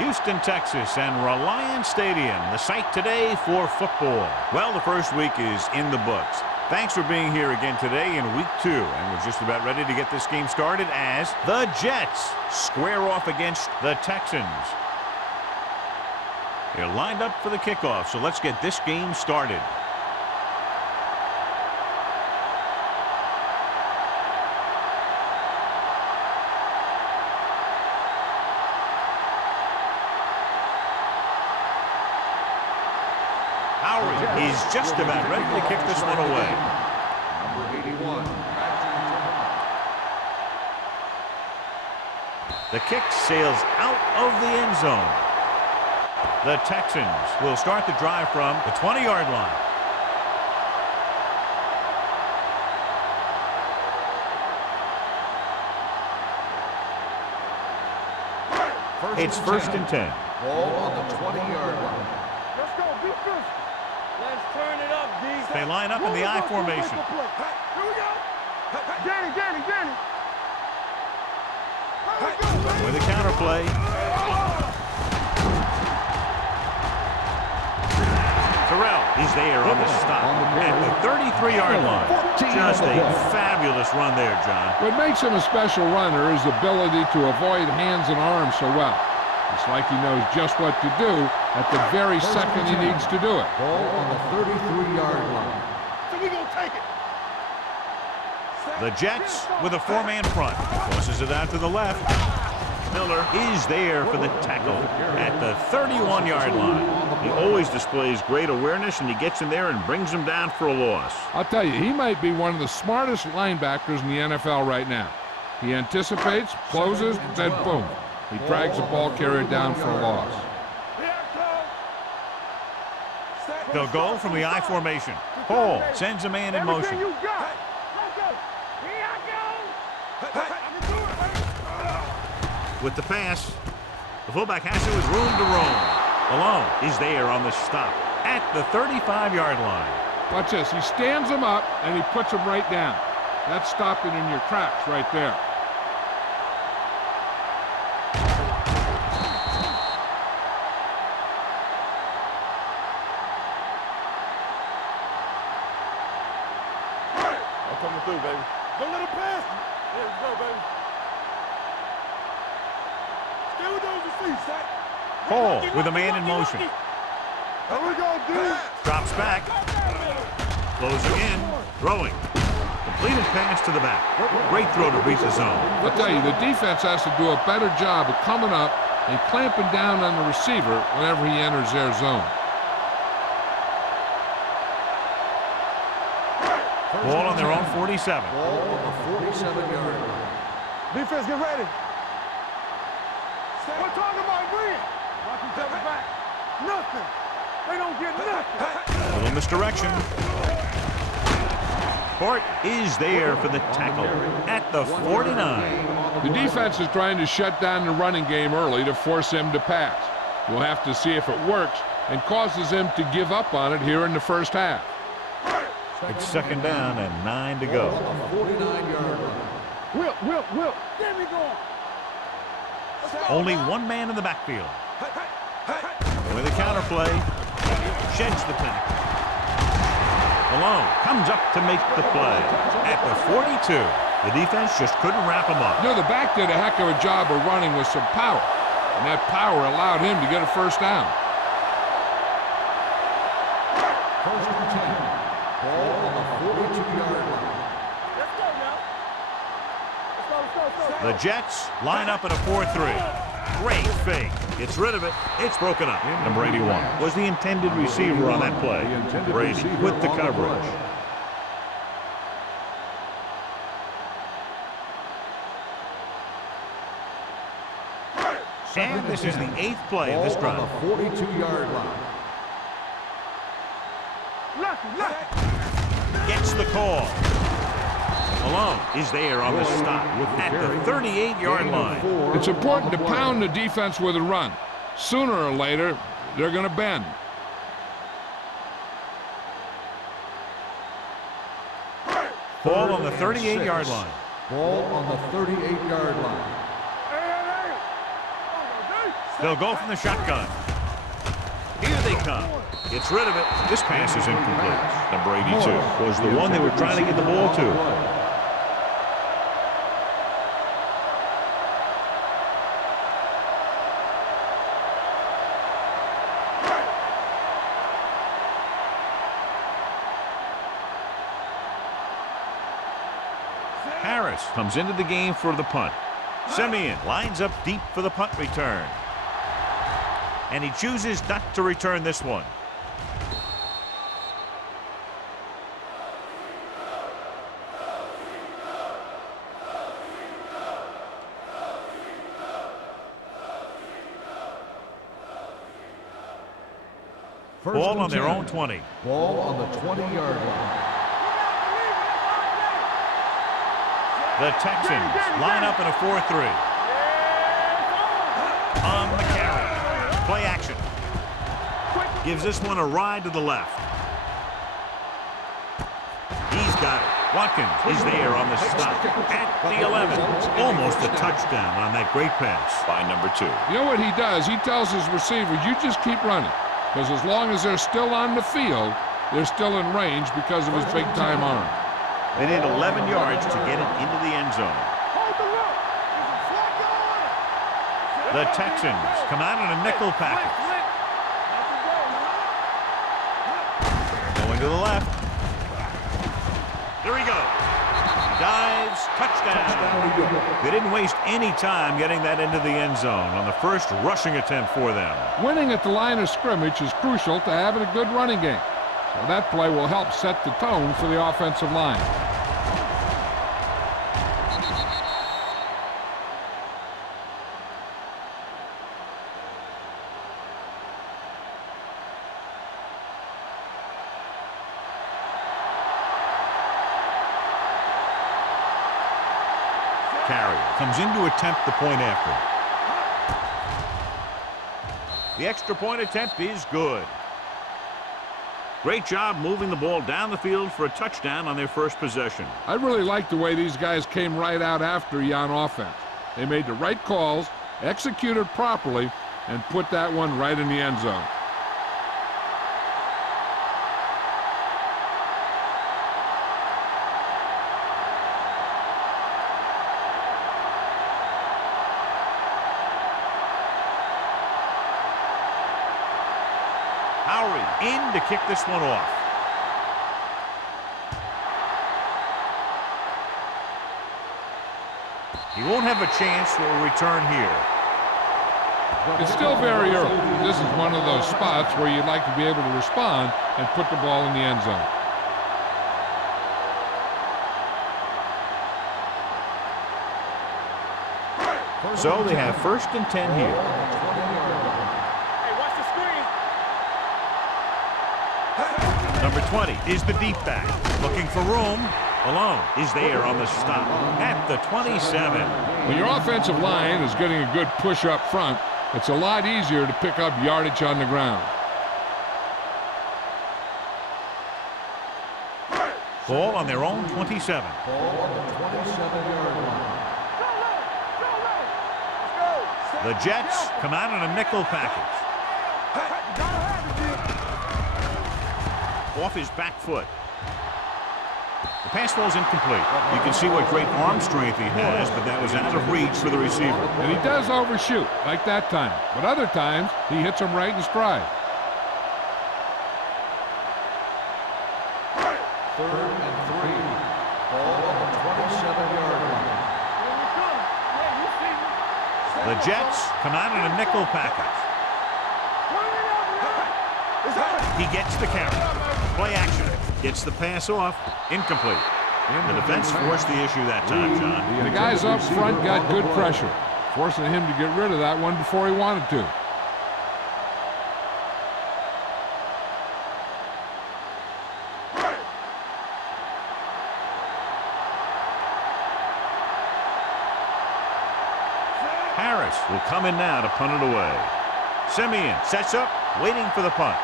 Houston, Texas, and Reliance Stadium, the site today for football. Well, the first week is in the books. Thanks for being here again today in week 2, and we're just about ready to get this game started as the Jets square off against the Texans. They're lined up for the kickoff, so let's get this game started. He's just about ready to kick this one away. Number 81. The kick sails out of the end zone. The Texans will start the drive from the 20-yard line. It's first and 10. Ball on the 20-yard line. Let's go, be first. Let's turn it up, D. They line up in the I formation. Here we go. Danny. With a counter play. Terrell is there on the stop at the 33-yard line. Just a fabulous run there, John. What makes him a special runner is the ability to avoid hands and arms so well. It's like he knows just what to do at the very second he needs to do it. Ball on the 33-yard line. So we gonna take it. The Jets with a four-man front. Tosses it out to the left. Miller is there for the tackle at the 31-yard line. He always displays great awareness, and he gets in there and brings him down for a loss. I'll tell you, he might be one of the smartest linebackers in the NFL right now. He anticipates, closes, then boom. He drags the ball carrier down for a loss. They'll go from the I formation. Hall sends a man in motion. With the pass, the fullback has to his room to roam. Malone is there on the stop at the 35-yard line. Watch this. He stands him up, and he puts him right down. That's stopping in your tracks right there. Coming through, baby. Don't let him pass. There we go, baby. Stay with those receivers, Zach. Hall with a man in motion. There we go, dude. Drops back. Closing in. Throwing. Completed pass to the back. Great throw to beat the zone. I'll tell you, the defense has to do a better job of coming up and clamping down on the receiver whenever he enters their zone. Ball on their own 47. Ball on the 47-yard line. Defense, get ready. We're talking about win. Watch each other back. Nothing. They don't get nothing. A little misdirection. Hort is there for the tackle at the 49. The defense is trying to shut down the running game early to force him to pass. We'll have to see if it works and causes him to give up on it here in the first half. It's second down and 9 to go. On the 49-yard line. Will. There we go. Only one man in the backfield. With a counter play, sheds the tackle. Malone comes up to make the play at the 42. The defense just couldn't wrap him up. You know, the back did a heck of a job of running with some power, and that power allowed him to get a first down. First and 10. Ball on the 42-yard line. Let's go now. Let's go. The Jets line up at a 4-3. Great fake. Gets rid of it. It's broken up. Number 81 was the intended receiver on that play. Brady with the coverage. And this is the 8th play of this drive. Ball on the 42-yard line. Lucky. Gets the call. Malone is there on the stop at the 38-yard line. It's important to pound the defense with a run. Sooner or later, they're going to bend. Ball on the 38-yard line. Ball on the 38-yard line. They'll go from the shotgun. Here they come. Gets rid of it. This pass is incomplete. Number 82 was the one they were trying to get the ball to. Harris comes into the game for the punt. Simeon lines up deep for the punt return. And he chooses not to return this one. Ball on their own 20. Ball on the 20-yard line. The Texans line up in a 4-3. On the carry. Play action. Gives this one a ride to the left. He's got it. Watkins is there on the stop. At the 11. Almost a touchdown on that great pass by number 2. You know what he does? He tells his receivers, you just keep running. Because as long as they're still on the field, they're still in range because of his big-time arm. They need 11 yards to get it into the end zone. The Texans come out in a nickel package. Going to the left. Here he goes. Dives, touchdown. They didn't waste any time getting that into the end zone on the first rushing attempt for them. Winning at the line of scrimmage is crucial to having a good running game. So that play will help set the tone for the offensive line. Carrier comes in to attempt the point after. The extra point attempt is good. Great job moving the ball down the field for a touchdown on their first possession. I really like the way these guys came right out after you on offense. They made the right calls, executed properly, and put that one right in the end zone. In to kick this one off. He won't have a chance for a return here. It's still very early. This is one of those spots where you'd like to be able to respond and put the ball in the end zone. So they have 1st and 10 here. Number 20 is the deep back. Looking for room. Alone is there on the stop. At the 27. When your offensive line is getting a good push up front, it's a lot easier to pick up yardage on the ground. Ball on their own 27. Ball on the 27-yard line. The Jets come out in a nickel package. Off his back foot. The pass falls incomplete. You can see what great arm strength he has, but that was out of reach for the receiver. And he does overshoot, like that time. But other times, he hits him right in stride. 3rd and 3. Ball on the 27-yard line. The Jets come out in a nickel package. He gets the carry. Play action. Gets the pass off. Incomplete. The defense forced the issue that time, John. The guys up front got good pressure, forcing him to get rid of that one before he wanted to. Harris will come in now to punt it away. Simeon sets up, waiting for the punt.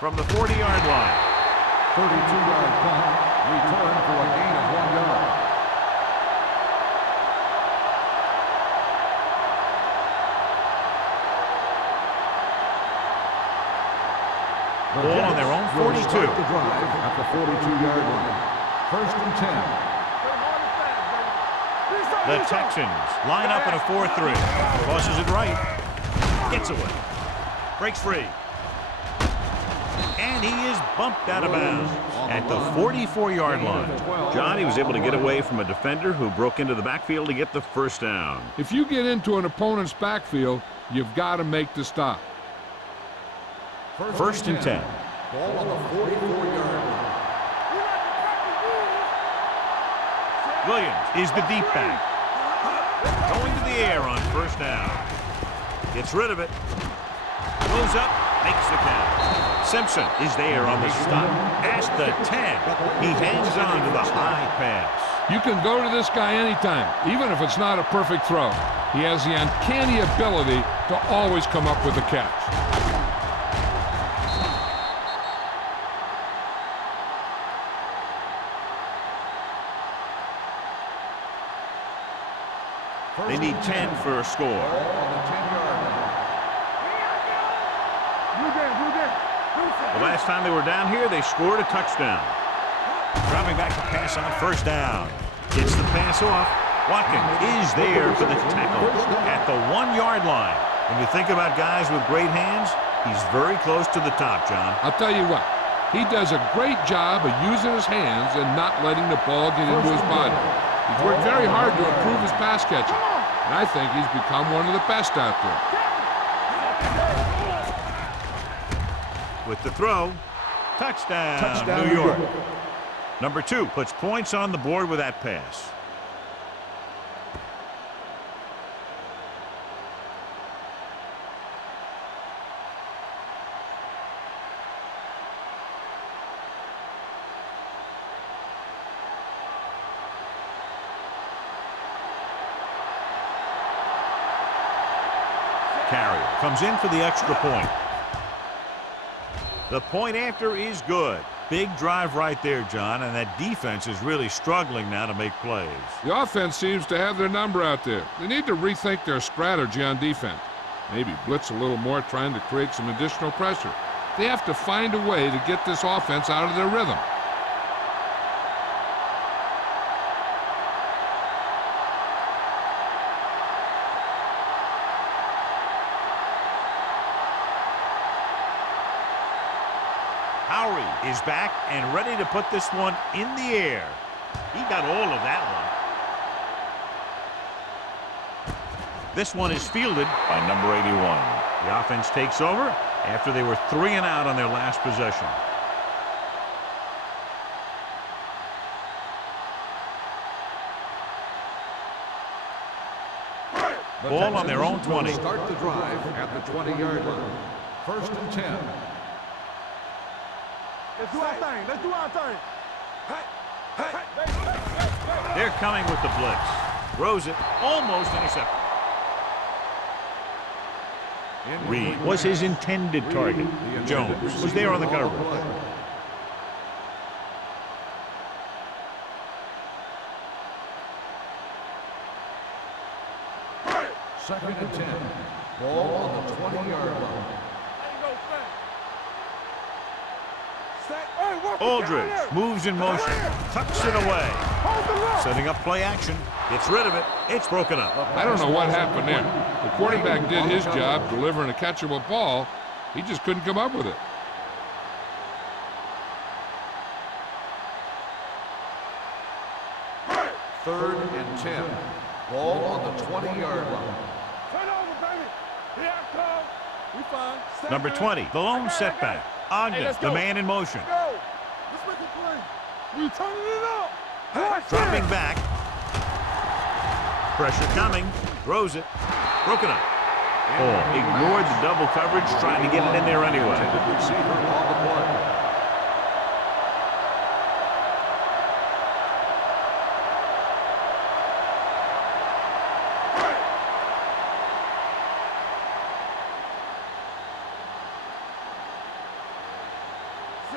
From the 40-yard line. 32-yard punt. Return for a gain of 1 yard. Ball on their own 42. The drive at the 42-yard line. 1st and 10. The Texans line up in a 4-3. Crosses it right. Gets away. Breaks free. And he is bumped out of bounds at the 44-yard line. John, he was able to get away from a defender who broke into the backfield to get the first down. If you get into an opponent's backfield, you've got to make the stop. 1st and 10. Ball on the 44-yard line. Williams is the deep back. Going to the air on 1st down. Gets rid of it. Goes up. Makes the catch. Simpson is there on the stop. At the 10. He hangs on to the high pass. You can go to this guy anytime, even if it's not a perfect throw. He has the uncanny ability to always come up with a catch. They need 10 for a score. On the 10-yard line. The last time they were down here, they scored a touchdown. Dropping back to pass on 1st down. Gets the pass off. Watkins is there for the tackle at the 1-yard line. When you think about guys with great hands, he's very close to the top, John. I'll tell you what, he does a great job of using his hands and not letting the ball get into his body. He's worked very hard to improve his pass catching, and I think he's become one of the best out there. With the throw, touchdown, New York. Number 2 puts points on the board with that pass. Carrier comes in for the extra point. The point after is good. Big drive right there, John, and that defense is really struggling now to make plays. The offense seems to have their number out there. They need to rethink their strategy on defense. Maybe blitz a little more, trying to create some additional pressure. They have to find a way to get this offense out of their rhythm. Is back and ready to put this one in the air. He got all of that one. This one is fielded by number 81. The offense takes over after they were 3 and out on their last possession. Ball on their own 20. Start the drive at the 20-yard line. 1st and 10. Let's do our thing. Let's do our thing. They're coming with the blitz. Throws it, almost intercepted. Reed was his intended target. Jones was there on the cover. 2nd and 10. Ball on the 20-yard line. Aldridge moves in motion, tucks it away. Setting up play action. Gets rid of it. It's broken up. I don't know what happened there. The quarterback did his job delivering a catchable ball. He just couldn't come up with it. Third and 10. Ball on the 20-yard line. Turn over, baby. Here I come. We fine. Number 20, the lone setback. Ogden, the man in motion. Go. Let's make a play. We turning it up. Dropping back. Pressure coming. Throws it. Broken up. Oh, ignored the double coverage, trying to get it in there anyway. Receiver on the play.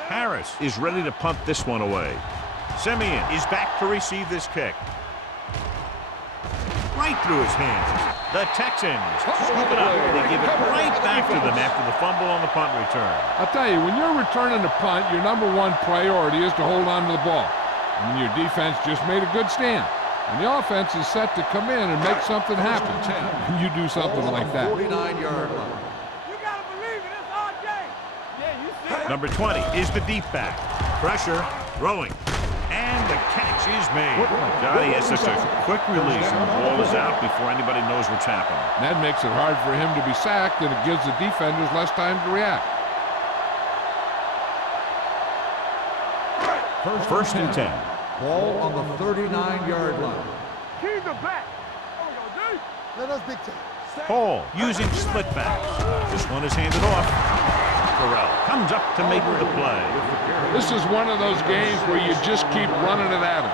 Harris is ready to punt this one away. Simeon is back to receive this kick. Right through his hands. The Texans scoop it up. They give it right back to them after the fumble on the punt return. I'll tell you, when you're returning a punt, your #1 priority is to hold on to the ball. I mean, your defense just made a good stand. And the offense is set to come in and make something happen. And you do something like that. 49-yard line. You gotta believe it, it's RJ. Yeah, you see it. Number 20 is the deep back. Pressure, throwing, and the catch is made. God, he has such a quick release, and the ball is out before anybody knows what's happening. That makes it hard for him to be sacked, and it gives the defenders less time to react. First and 10. Ball on the 39-yard line. Keys are back. What we gonna do? Let us dictate. Hall using split backs. This one is handed off. Burrell comes up to make the play. This is one of those games where you just keep running it at him.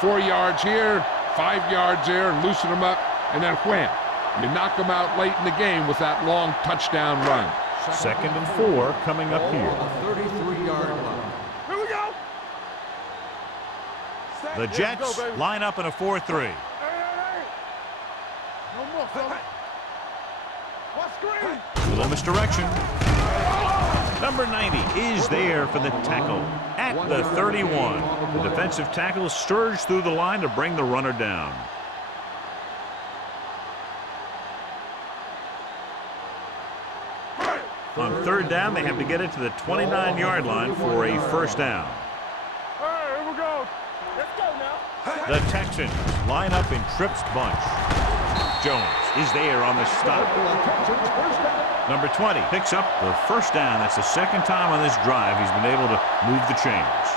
4 yards here, 5 yards there, and loosen them up, and then wham. You knock them out late in the game with that long touchdown run. Second and 4 coming up here. Ball on the 33-yard line. Here we go. The Jets line up in a 4-3. Hey. No more, fella. What screen? Little misdirection. Number 90 is there for the tackle at the 31. The defensive tackle surged through the line to bring the runner down. On third down, they have to get it to the 29-yard line for a first down. All right, here we go. Let's go now. The Texans line up in Tripp's bunch. Jones is there on the stop. Number 20 picks up the first down. That's the second time on this drive he's been able to move the chains.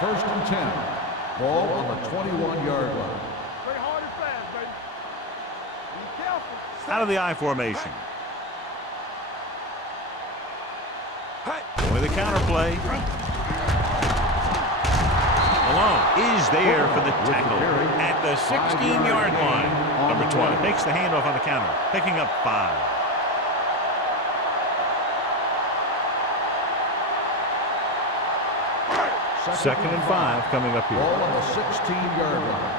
First and 10. Ball on the 21-yard line. Play hard and fast, baby. Be careful. Out of the I formation. With the counter play. Malone is there for the tackle at the 16-yard line. Number 20 takes the handoff on the counter, picking up 5. Second and 5 coming up here. Ball on the 16-yard line.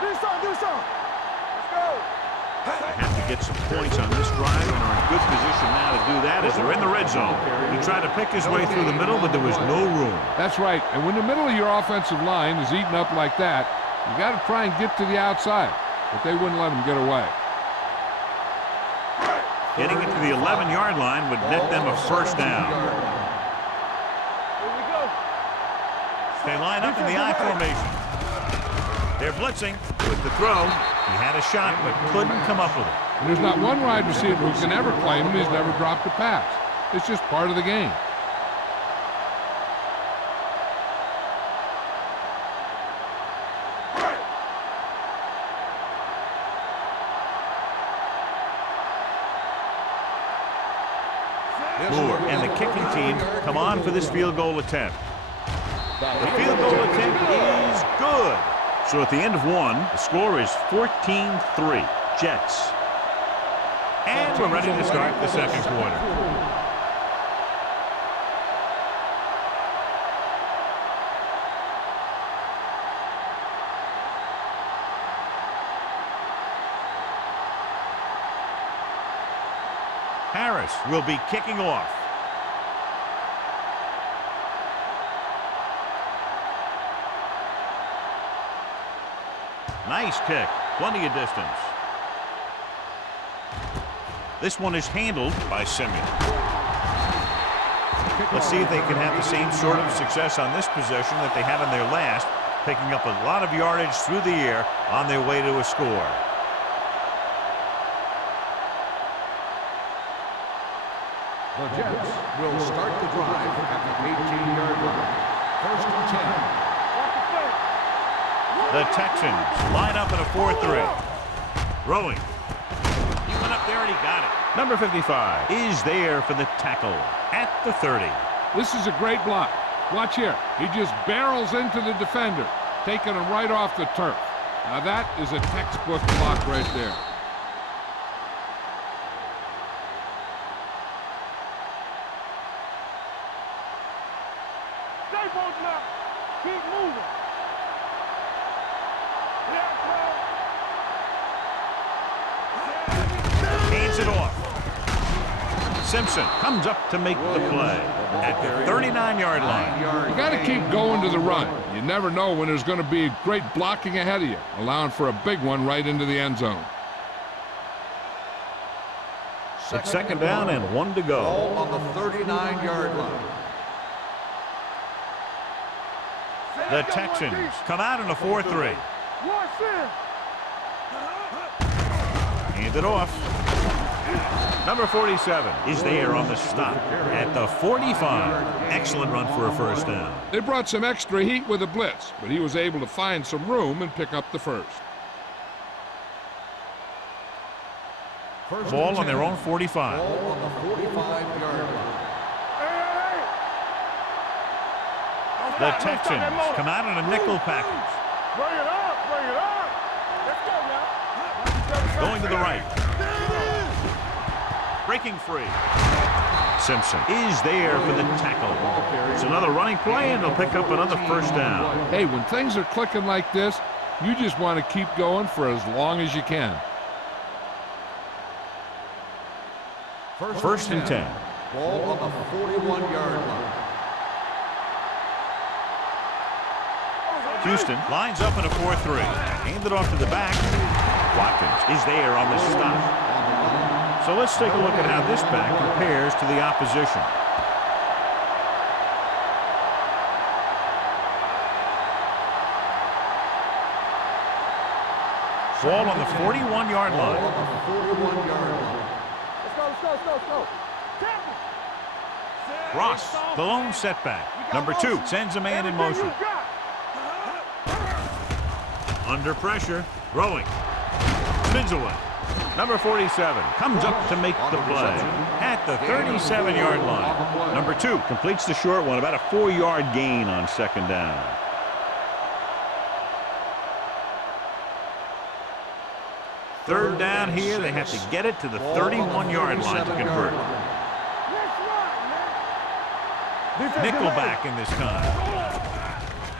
Do something. Let's go. They have to get some points on this drive and are in good position now to do that as they're in the red zone. He tried to pick his way through the middle, but there was no room. That's right. And when the middle of your offensive line is eaten up like that, you got to try and get to the outside. But they wouldn't let him get away. Getting it to the 11-yard line would net them a first down. Here we go. They line up in the I formation. They're blitzing with the throw. He had a shot, but couldn't come up with it. And there's not one wide receiver who can ever claim he's never dropped a pass. It's just part of the game. Moore and the kicking team come on for this field goal attempt. The field goal attempt is good. So at the end of one, the score is 14-3, Jets. And we're ready to start the second quarter. Harris will be kicking off. Nice kick. Plenty of distance. This one is handled by Simeon. Let's see if they can have the same sort of success on this possession that they had on their last, picking up a lot of yardage through the air on their way to a score. The Jets will start the drive at the 18-yard line. First and 10. The Texans line up in a 4-3. Rowing. He went up there and he got it. Number 55 is there for the tackle at the 30. This is a great block. Watch here. He just barrels into the defender, taking him right off the turf. Now that is a textbook block right there. tape on now. Keep moving. Hands it off. Simpson comes up to make the play at the 39-yard line. You got to keep going to the run. You never know when there's going to be great blocking ahead of you, allowing for a big one right into the end zone. It's second down and 1 to go. Ball on the 39-yard line. The Texans come out in a 4-3. Watch in. Hand it off. Number 47 is there on the stop at the 45. Excellent run for a first down. They brought some extra heat with a blitz, but he was able to find some room and pick up the first. Ball on their own 45. Ball on the 45-yard line. The Texans come out in a nickel package. Bring it up, bring it up. Let's go now. Going to the right. Breaking free. Simpson is there for the tackle. It's another running play, and they'll pick up another first down. Hey, when things are clicking like this, you just want to keep going for as long as you can. First and 10. Ball on the 41-yard line. Houston lines up in a 4-3. Hand it off to the back. Watkins is there on the stop. So let's take a look at how this back compares to the opposition. Ball on the 41-yard line. Ball on the 41-yard line. Let's go. Tackle. Ross, the lone setback. Number 2 sends a man in motion. Under pressure, throwing. Spins away. Number 47 comes up to make the play at the 37-yard line. Number 2 completes the short one, about a 4-yard gain on second down. Third down here, they have to get it to the 31-yard line to convert. Nickelback in this time.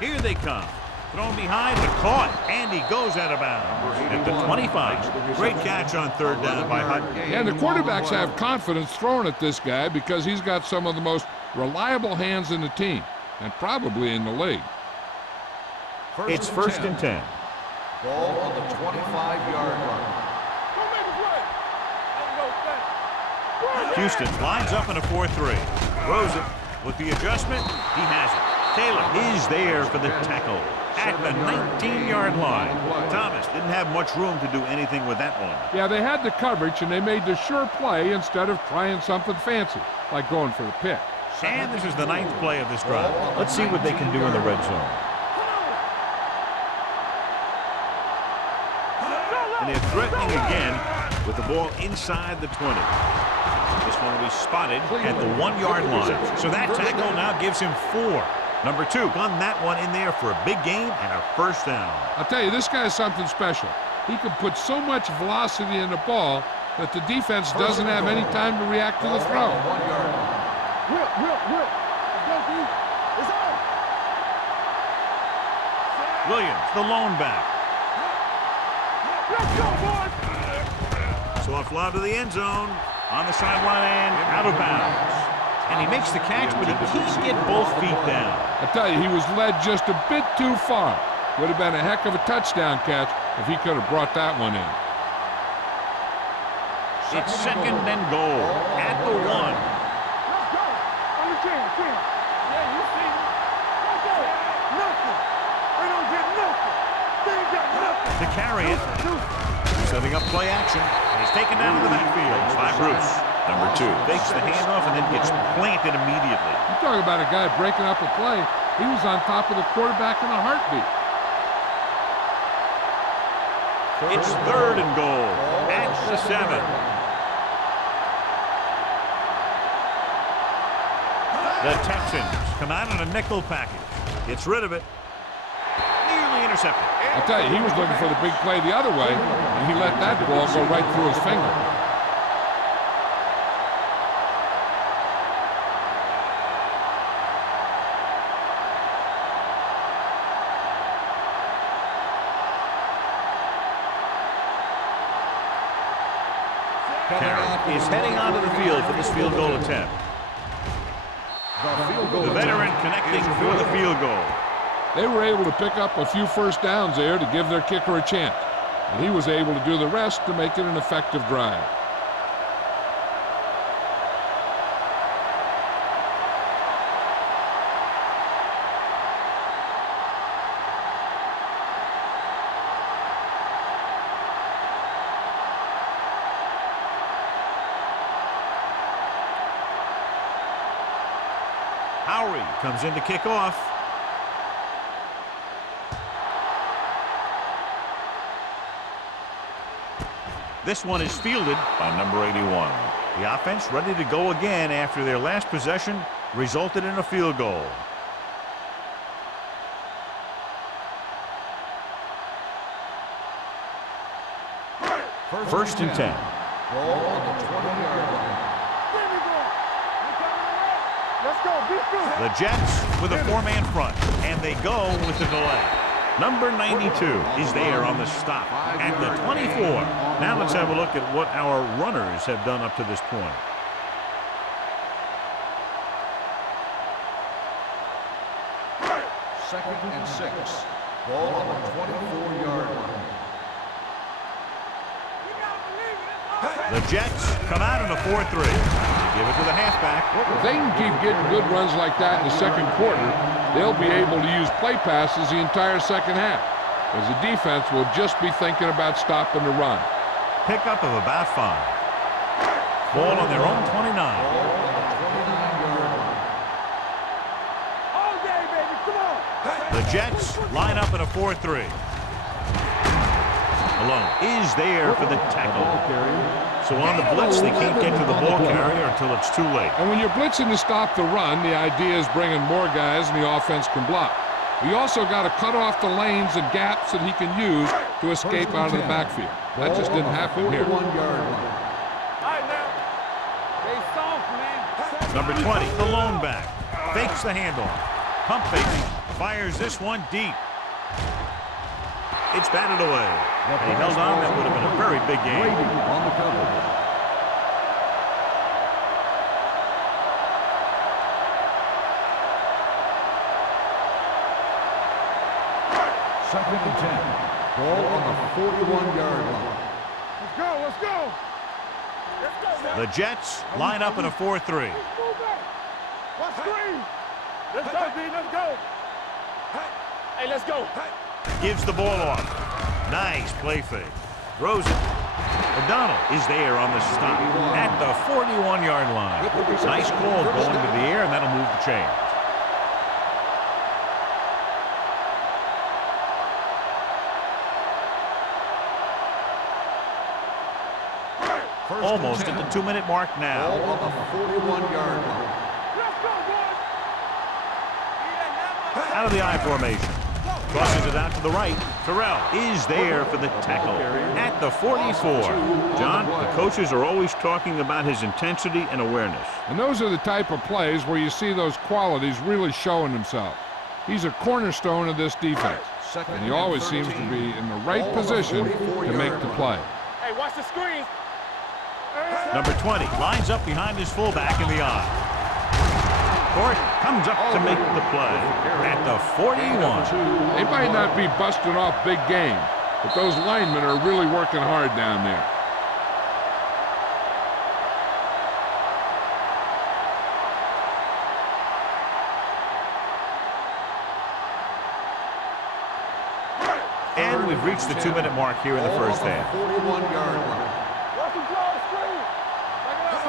Here they come. Thrown behind, but caught, and he goes out of bounds at the 25. Great catch on third down by Hutton. And the quarterbacks have confidence throwing at this guy because he's got some of the most reliable hands in the team, and probably in the league. It's first and 10. Ball on the 25-yard line. Houston lines up in a 4-3. Throws it. With the adjustment, he has it. Taylor is there for the tackle at the 19-yard line. Thomas didn't have much room to do anything with that one. Yeah, they had the coverage, and they made the sure play instead of trying something fancy, like going for the pick. And this is the 9th play of this drive. Let's see what they can do in the red zone. And they're threatening again with the ball inside the 20. This one will be spotted at the 1-yard line. So that tackle now gives him 4. Number 2 gun that one in there for a big gain and a first down. I'll tell you, this guy's something special. He can put so much velocity in the ball that the defense doesn't have any time to react to the throw. Whip. Let's go, D. It's on. Williams, the lone back. Let's go, boys. Soft lob to the end zone. On the sideline and out of bounds. And he makes the catch, but he can't get both feet down. I tell you, he was led just a bit too far. Would have been a heck of a touchdown catch if he could have brought that one in. It's second and goal at the 1. Let's go. On the 10. Yeah, you see. Let's go. Nothing. They don't get nothing. They ain't got nothing. To carry it. Setting up play action. And he's taken down to the backfield by Bruce. Number 2 fakes the handoff and then gets planted immediately. You talk about a guy breaking up a play. He was on top of the quarterback in a heartbeat. It's third and goal at the 7. The Texans come out in a nickel package. Gets rid of it. Nearly intercepted. I'll tell you, he was looking for the big play the other way, and he let that ball go right through his finger. Carey is heading onto the field for this field goal attempt. The veteran connecting for the field goal. They were able to pick up a few first downs there to give their kicker a chance. And he was able to do the rest to make it an effective drive. Howery comes in to kick off. This one is fielded by number 81. The offense ready to go again after their last possession resulted in a field goal. First and 10. Ball on the 20-yard line. Let's go, defense. The Jets with a four-man front, and they go with the delay. Number 92 is there on the stop at the 24. Now let's have a look at what our runners have done up to this point. Second and 6. Ball on the 24-yard line. The Jets come out in a 4-3. They give it to the halfback. If they can keep getting good runs like that in the second quarter, they'll be able to use play passes the entire second half, as the defense will just be thinking about stopping the run. Pickup of about 5. Ball on their own 29. All day, baby, come on. The Jets line up in a 4-3. Malone is there for the tackle. So on the blitz, they can't get to the ball carrier until it's too late. And when you're blitzing to stop the run, the idea is bringing more guys and the offense can block. We also got to cut off the lanes and gaps that he can use to escape out of the backfield. That just didn't happen here. All right, now. They soft, man. Number 20, the lone back. Fakes the handoff. Pump fakes. Fires this one deep. It's batted away. And he held on. That would have been a very big game. On the cover. Second and 10. Ball on the 41-yard line. Let's go, let's go. Let's go, man. The Jets line up in a 4-3. Move back. Watch screen. Let's go, D, let's go. Hey, let's go. Gives the ball off. Nice play fake. Throws it. O'Donnell is there on the stop at the 41-yard line. Nice call going to the air, and that'll move the chains. Almost at the 2-minute mark now. Ball on the 41-yard line. Let's go, boys. Out of the I formation. Crosses it out to the right. Terrell is there for the tackle at the 44. John, the coaches are always talking about his intensity and awareness. And those are the type of plays where you see those qualities really showing themselves. He's a cornerstone of this defense, and he always seems to be in the right position to make the play. Hey, watch the screen. Number 20 lines up behind his fullback in the I. Court comes up to make the play at the 41. They might not be busting off big game, but those linemen are really working hard down there. And we've reached the 2-minute mark here in the first half. 41-yard line. Watch him draw the screen.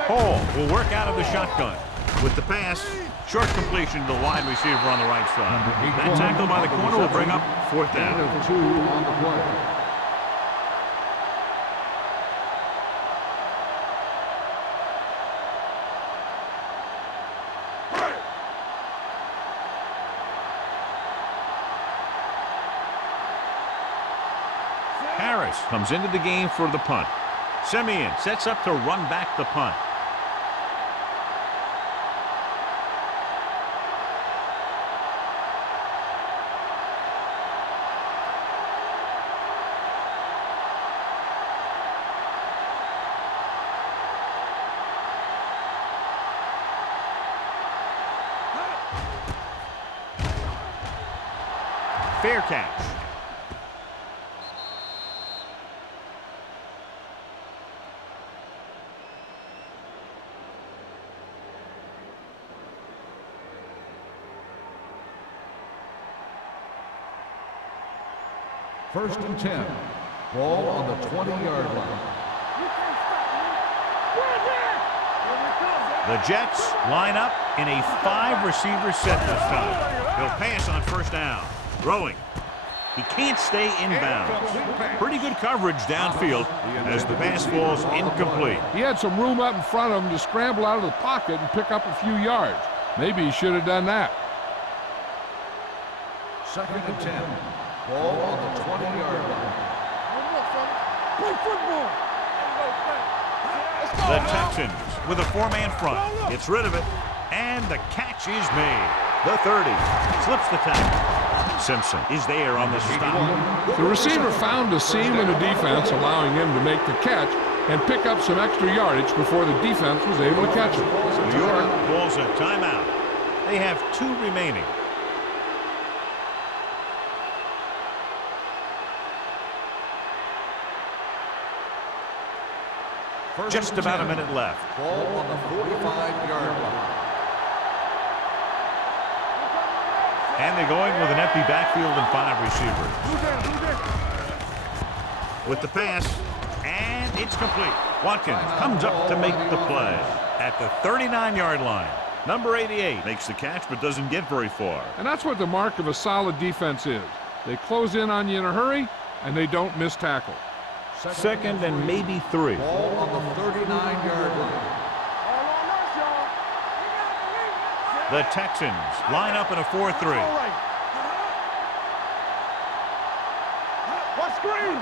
Hall will work out of the shotgun. With the pass, short completion to the wide receiver on the right side. That tackle by the corner will bring up 4th down. Gain of 2 on the play. Harris comes into the game for the punt. Simeon sets up to run back the punt. fair catch. First and 10. Ball on the 20-yard line. The Jets line up in a 5-receiver set this time. He'll pass on first down. Throwing. He can't stay inbounds. Pretty good coverage downfield as the pass falls incomplete. He had some room up in front of him to scramble out of the pocket and pick up a few yards. Maybe he should have done that. Second and 10. Ball on the 20-yard line. Play football. The Texans with a 4-man front. Gets rid of it, and the catch is made. The 30 slips the tackle. Simpson is there on the stop. The receiver found a seam in the defense, allowing him to make the catch and pick up some extra yardage before the defense was able to catch him. New York calls a timeout. They have 2 remaining. Just about a minute left. Ball on the 45-yard line. And they're going with an empty backfield and 5 receivers. With the pass, and it's complete. Watkins comes up to make the play at the 39-yard line. Number 88 makes the catch but doesn't get very far. And that's what the mark of a solid defense is. They close in on you in a hurry, and they don't miss tackle. Second and maybe 3. Ball on the 39-yard line. The Texans line up in a 4-3. What screen?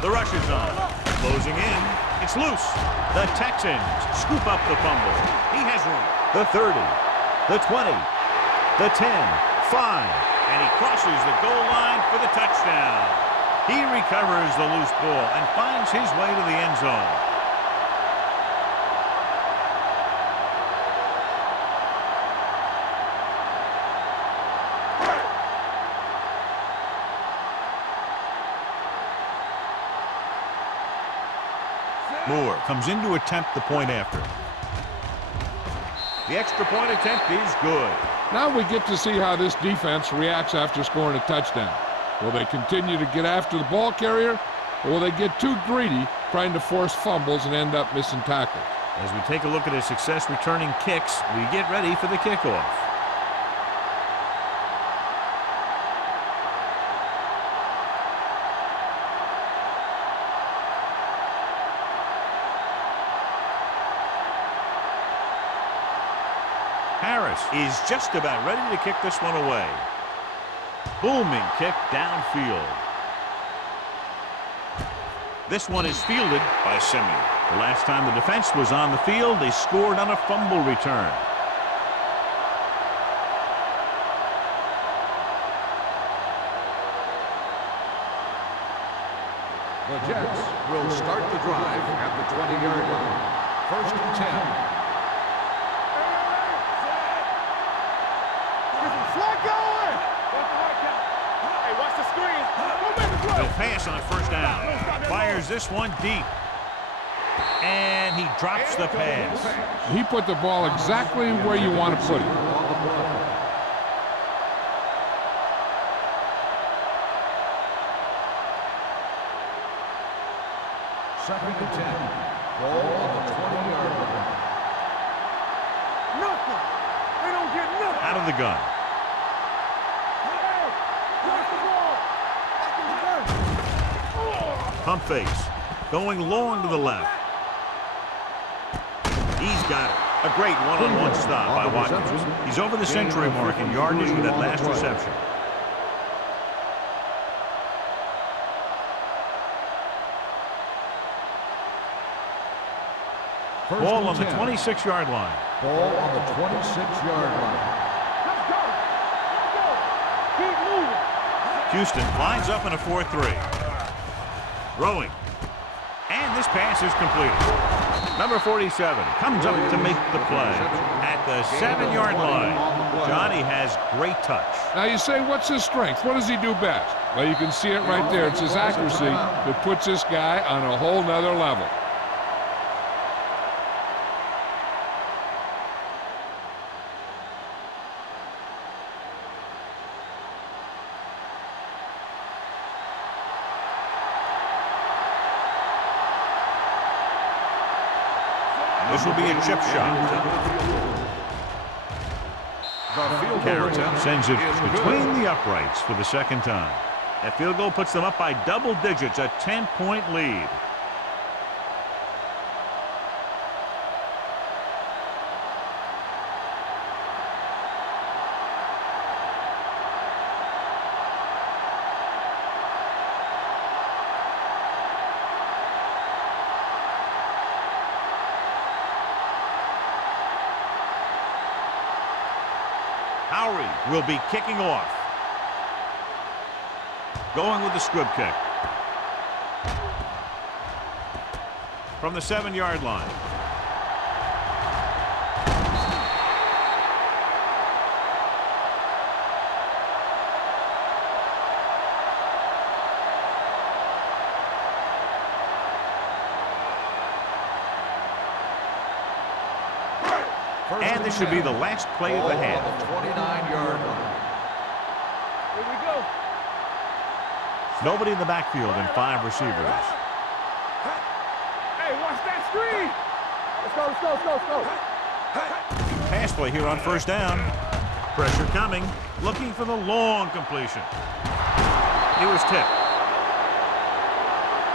The rush is on. Closing in. It's loose. The Texans scoop up the fumble. He has room. The 30. The 20. The 10. 5. And he crosses the goal line for the touchdown. He recovers the loose ball and finds his way to the end zone. Moore comes in to attempt the point after. The extra point attempt is good. Now we get to see how this defense reacts after scoring a touchdown. Will they continue to get after the ball carrier, or will they get too greedy trying to force fumbles and end up missing tackles? As we take a look at his success returning kicks, we get ready for the kickoff. Harris is just about ready to kick this one away. Booming kick downfield. This one is fielded by Simeon. The last time the defense was on the field, they scored on a fumble return. The Jets will start the drive at the 20-yard line. First and 10. He'll pass on first down. Fires this one deep. And he drops the pass. He put the ball exactly where you want to put it. Second and 10. Ball on the 20-yard line. Nothing. They don't get nothing. Out of the gun. Pump fakes. Going long to the left. He's got it. A great one-on-one stop by Watkins. He's over the century mark in yardage with that last reception. Ball on the 26-yard line. Ball on the 26-yard line. Let's go. Let's go. Keep moving. Houston lines up in a 4-3. Throwing. And this pass is completed. Number 47 comes up to make the play at the 7-yard line. Johnny has great touch. Now you say, what's his strength? What does he do best? Well, you can see it right there. It's his accuracy that puts this guy on a whole nother level. This will be a chip shot. Carroll sends it between the uprights for the second time. That field goal puts them up by double digits, a 10-point lead. Howery will be kicking off. Going with the squib kick. From the 7-yard line. And this should be the last play of the half. 29-yard line. Here we go. Nobody in the backfield and 5 receivers. Hey, watch that screen. Let's go, let's go, let's go, let's go. Pass play here on first down. Pressure coming. Looking for the long completion. He was tipped.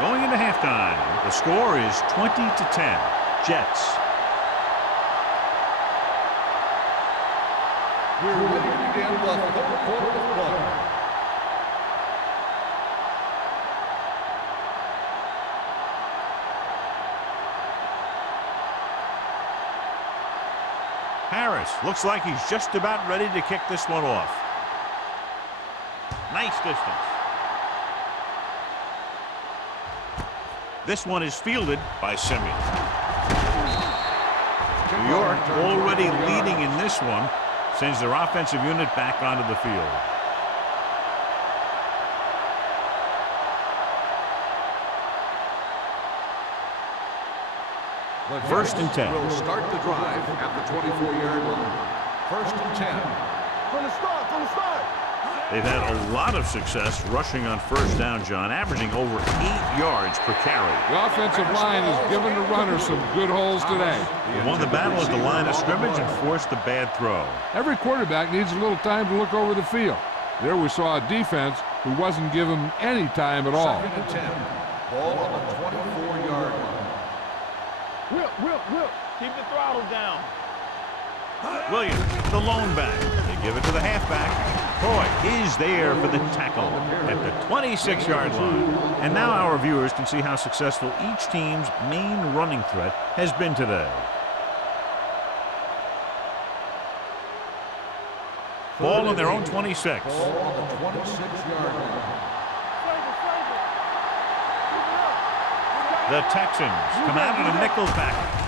Going into halftime, the score is 20-10. Jets. We're ready to begin the third quarter of play. Harris looks like he's just about ready to kick this one off. Nice distance. This one is fielded by Simeon. New York already leading in this one. Sends their offensive unit back onto the field. First and 10. We'll start the drive at the 24-yard line. First and 10. From the start, from the start. They've had a lot of success rushing on first down, John, averaging over 8 yards per carry. The offensive line has given the runner some good holes today. They won the battle at the line of scrimmage and forced a bad throw. Every quarterback needs a little time to look over the field. There we saw a defense who wasn't given any time at all. Second and 10. Ball on the 24-yard line. Whip. Keep the throttle down. Williams, the lone back. They give it to the halfback. Boy, is there for the tackle at the 26-yard line. And now our viewers can see how successful each team's main running threat has been today. Ball on their own 26. Ball on the 26-yard line. The Texans come out in a nickel package.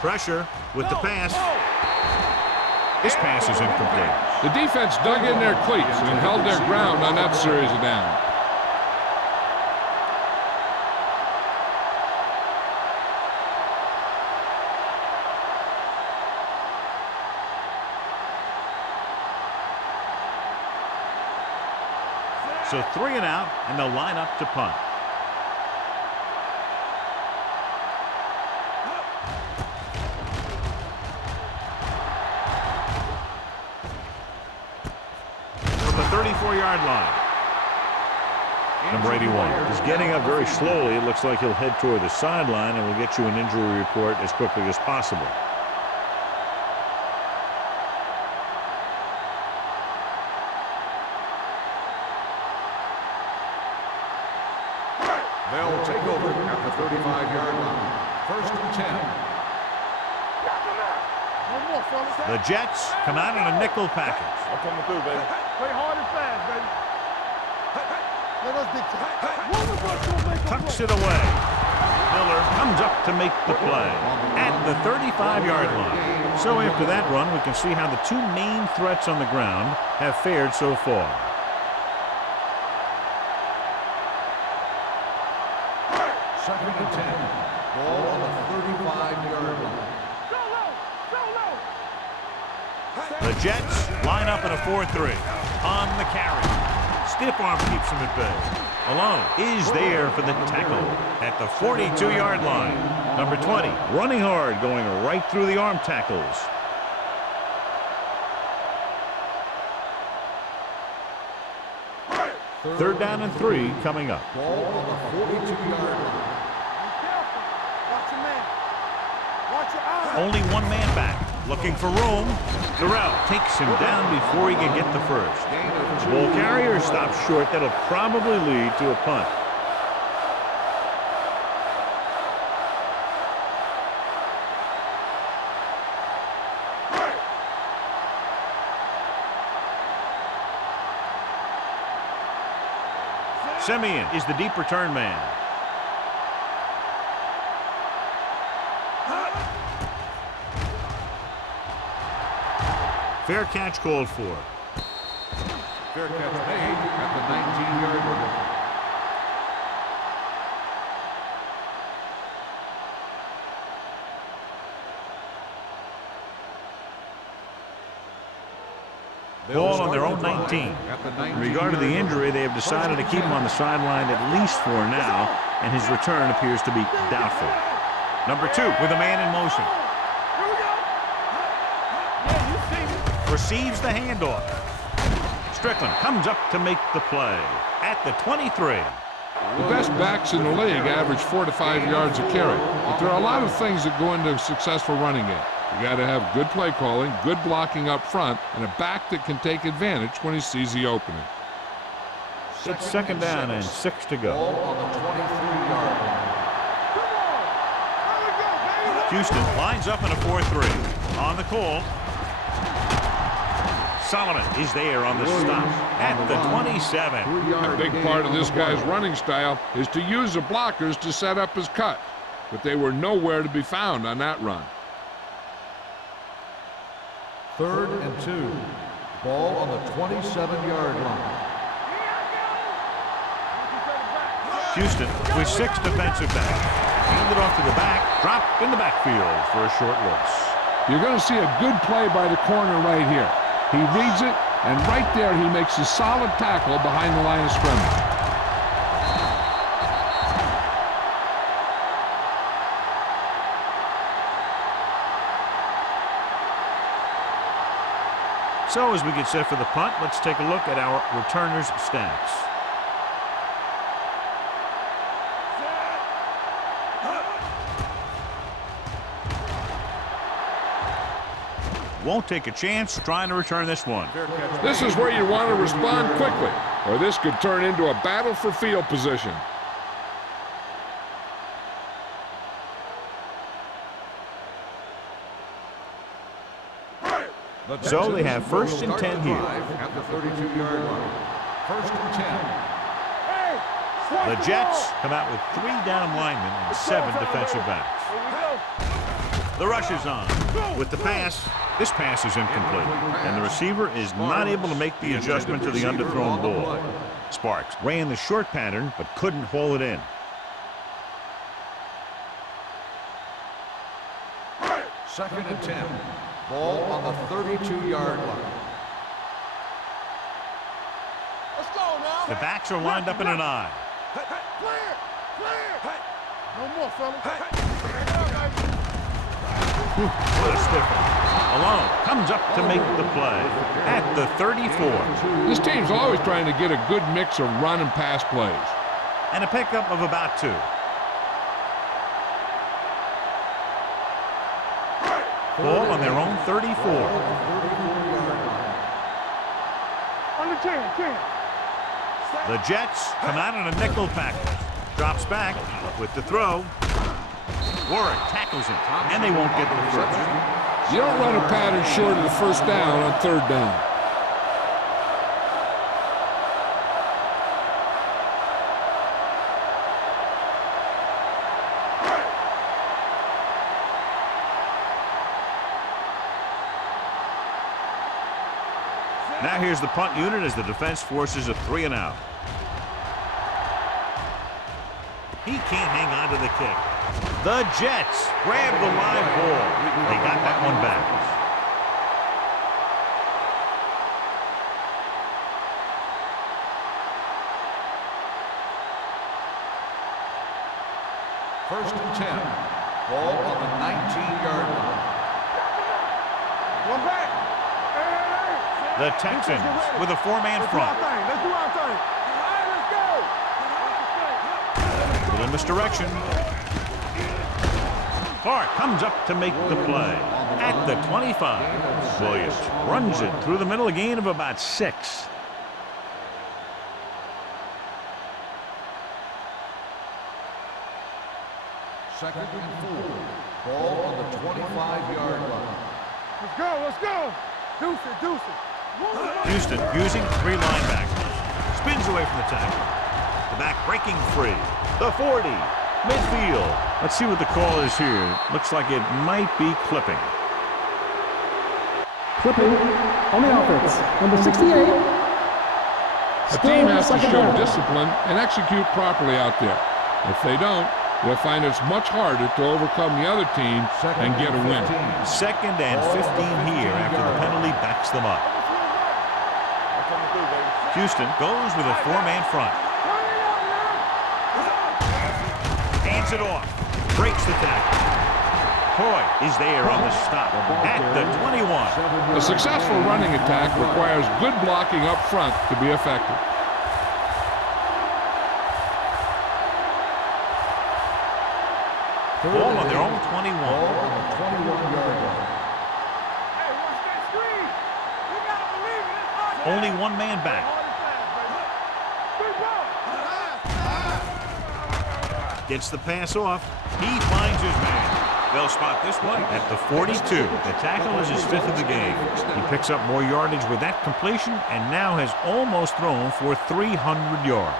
Pressure with the pass. This pass is incomplete. The defense dug in their cleats and held their ground on that series of downs. So 3 and out, and they'll line up to punt. From the 34-yard line. Number 81 is getting up very slowly. It looks like he'll head toward the sideline, and we'll get you an injury report as quickly as possible. They'll take over at the 35-yard line. First and 10. One more, fellas. The Jets come out in a nickel package. I'm coming through, baby. Play hard and fast, baby. Let us dictate. One of us will make a Tucks play. it away. Miller comes up to make the play at the 35-yard line. So after that run, we can see how the two main threats on the ground have fared so far. Second and 10. Ball on the 35-yard line. The Jets line up in a 4-3 on the carry. Stiff arm keeps him at bay. Malone is there for the tackle at the 42-yard line. Number 20, running hard, going right through the arm tackles. Third down and 3 coming up. Ball on the 42-yard line. Watch your man. Watch your eyes. Only one man back, looking for room. Terrell takes him down before he can get the first. The ball carrier stops short. That'll probably lead to a punt. Simeon is the deep return man. Fair catch called for. Fair catch made at the 19-yard line. Ball on their own 19. In regard to the injury, they have decided to keep him on the sideline at least for now, and his return appears to be doubtful. Number 2 with a man in motion. Receives the handoff. Strickland comes up to make the play at the 23. The best backs in the league average 4 to 5 yards a carry, but there are a lot of things that go into a successful running game. You got to have good play calling, good blocking up front, and a back that can take advantage when he sees the opening. It's second down and 6 to go. Ball on the 23-yard line. Houston lines up in a 4-3. On the call. Solomon is there on the stop at the 27. A big part of this guy's running style is to use the blockers to set up his cut, but they were nowhere to be found on that run. Third and 2. Ball on the 27-yard line. Houston with 6 defensive backs. Handed off to the back, dropped in the backfield for a short loss. You're going to see a good play by the corner right here. He reads it, and right there he makes a solid tackle behind the line of scrimmage. So as we get set for the punt, let's take a look at our returners' stats. Won't take a chance trying to return this one. This is where you want to respond quickly, or this could turn into a battle for field position. So they have first and 10 here. At the 32-yard line. First and 10. The Jets come out with 3 down linemen and 7 defensive backs. The rush is on. With the pass, this pass is incomplete, and the receiver is not able to make the adjustment to the underthrown ball. Sparks ran the short pattern, but couldn't haul it in. Second and 10. Ball on the 32-yard line. Let's go now. The backs are lined up in an I. Clear. No more, fella. What a stiffer. Malone comes up to make the play at the 34. This team's always trying to get a good mix of run and pass plays. And a pickup of about 2. Ball on their own 34. On the 10. The Jets come out in a nickel package. Drops back with the throw. Warwick tackles him, and they won't get the first. You don't run a pattern short of the first down on third down. Now here's the punt unit as the defense forces a 3-and-out. He can't hang on to the kick. The Jets grab the live ball. They got that one back. First and 10. Ball on the 19-yard line. One back. The Texans with a 4-man front. Let's do our thing. All right, let's go. Little misdirection. Clark comes up to make the play. At the 25. Williams runs it through the middle, a gain of about 6. Second and 4. Ball on the 25-yard line. Let's go, let's go. Deuce it, deuce it. Houston using 3 linebackers. Spins away from the tackle. The back breaking free. The 40. Midfield. Let's see what the call is here. Looks like it might be clipping. Clipping on the offense. Number 68. A team has to show discipline and execute properly out there. If they don't, they'll find it's much harder to overcome the other team and get a win. 2nd and 15 here after the penalty backs them up. Houston goes with a 4-man front. Hands it off. Breaks the tackle. Hoy is there on the stop at the 21. A successful running attack requires good blocking up front to be effective. Ball on their own 21. Ball on the 21-yard line. Hey, watch that screen. You gotta believe it. It's hard. Only 1 man back. Gets the pass off. He finds his man. They'll spot this one at the 42. The tackle is his 5th of the game. He picks up more yardage with that completion and now has almost thrown for 300 yards.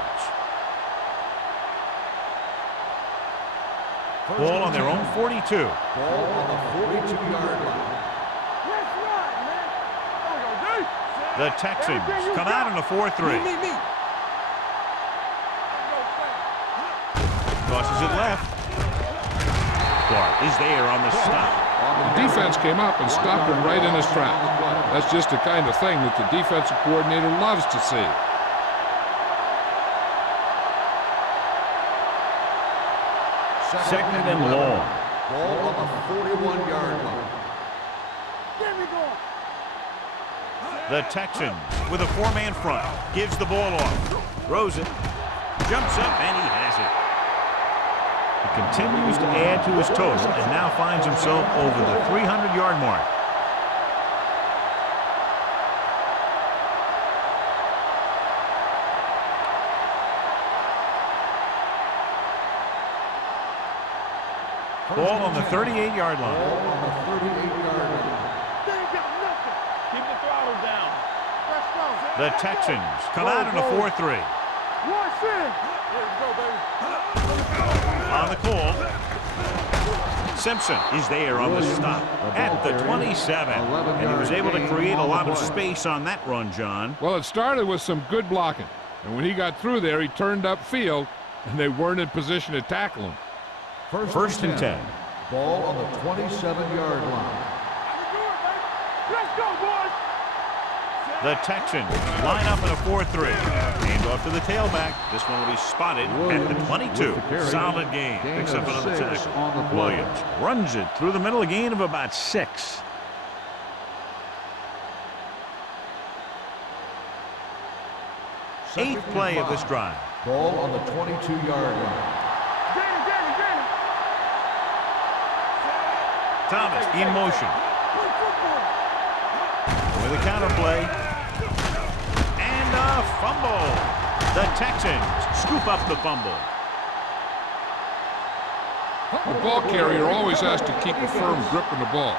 Ball on their own 42. Ball on the 42-yard line. Let's run, man. There we go, D. The Texans come out in a 4-3. Me. Tosses it left. Clark is there on the stop. The defense came up and stopped him right in his tracks. That's just the kind of thing that the defensive coordinator loves to see. Second and long. Ball on the 41-yard line. Get me going. The Texans with a 4-man front. Gives the ball off. Throws it. Jumps up and he has it. He continues to add to his total and now finds himself over the 300-yard mark. Ball on the 38-yard line. Ball on the 38-yard line. They ain't got nothing. Keep the throttle down. Let's go. The Texans come out in a 4-3. One sin. Let's go, baby. On the call. Simpson is there on the stop at the 27. And he was able to create a lot of space on that run, John. Well, it started with some good blocking. And when he got through there, he turned upfield, and they weren't in position to tackle him. First and 10. Ball on the 27-yard line. Let's go, boys. The Texans line up in a 4-3. Hand off to the tailback. This one will be spotted at the 22. Solid gain. Picks up another tackle. Williams runs it through the middle, a gain of about 6. Eighth play of this drive. Ball on the 22-yard line. Danny. Thomas in motion. With a counter play. And a fumble. The Texans scoop up the fumble. The ball carrier always has to keep a firm grip on the ball.